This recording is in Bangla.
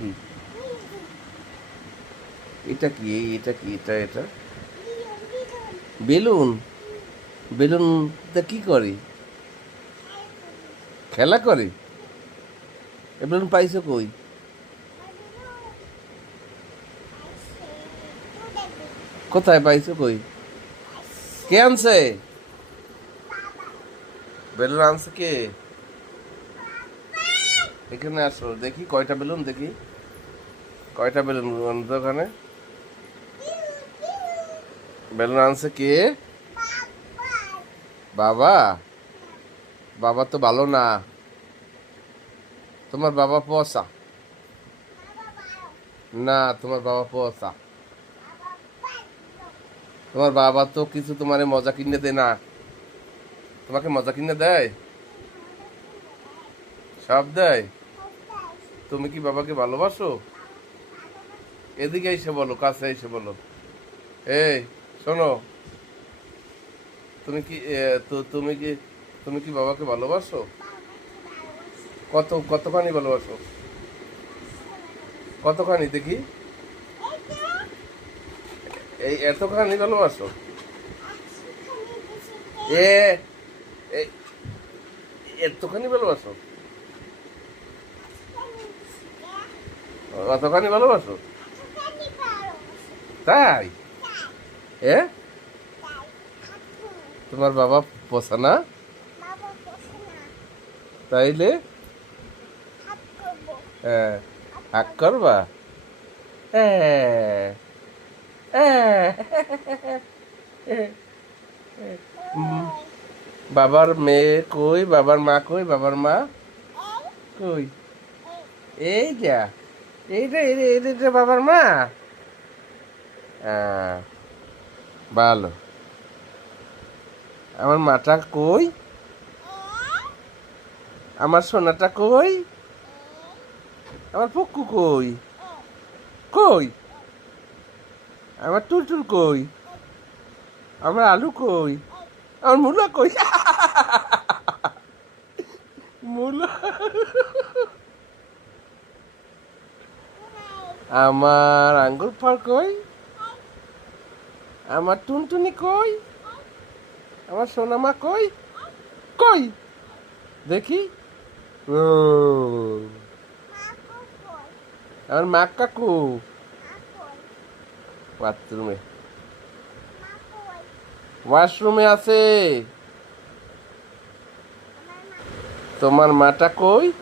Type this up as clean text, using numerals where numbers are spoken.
কি? এটা কি? এটা কি? এটা বেলুন। বেলুন তা কি করে? খেলা করে? এ বেলুন পাইছো কই? কোথায় পাইছো কই? কে আনছে? বেলুন আনছে কে? এখানে আসো দেখি কয়টা বেলুন দেখি। কয়টা বেলুন আনতো ওখানে? বেলুন আনছে কে? বাবা? বাবা তো ভালো না। তোমার বাবা পচা। না, তোমার বাবা পচা। তোমার বাবা তো কিছু তোমার মজা কিনে দেয় না। তোমাকে মজা কিনে দেয়? সব দেয়। তুমি কি বাবাকে ভালোবাসো? এদিকে এসে বলো, কাছে এসে বলো। এই, শোনো। তুমি কি তুমি কি বাবাকে ভালোবাসো? কতখানি ভালোবাসো? কতখানি দেখি? এই এতখানি ভালোবাসো? এ এ- এতখানি ভালোবাসো? কতখানি ভালোবাসো? তাই? এ তোমার বাবা পোষা না? তাইলে? হ্যাঁ। হাক করবা? হ্যাঁ। হ্যাঁ। উম, বাবার মেয়ে কই? বাবার মা কই? বাবার মা কই? এই যা। এইটা বাবার মা। হ্যাঁ, ভালো। আমার মাটা কই? আমার সোনাটা কই? আমার পুক্কু কই? কই? আমার টুলটুল কই? আমার আলু কই? আমার মূলা কই? মূলা। আমার আঙ্গুর ফল কই? আমার টুনটুনি কই? আমার সোনামা কই? কই? দেখি। ও, আমার মা কাকু বাথরুমে, ওয়াশরুমে আছে। তোমার মাটা কই?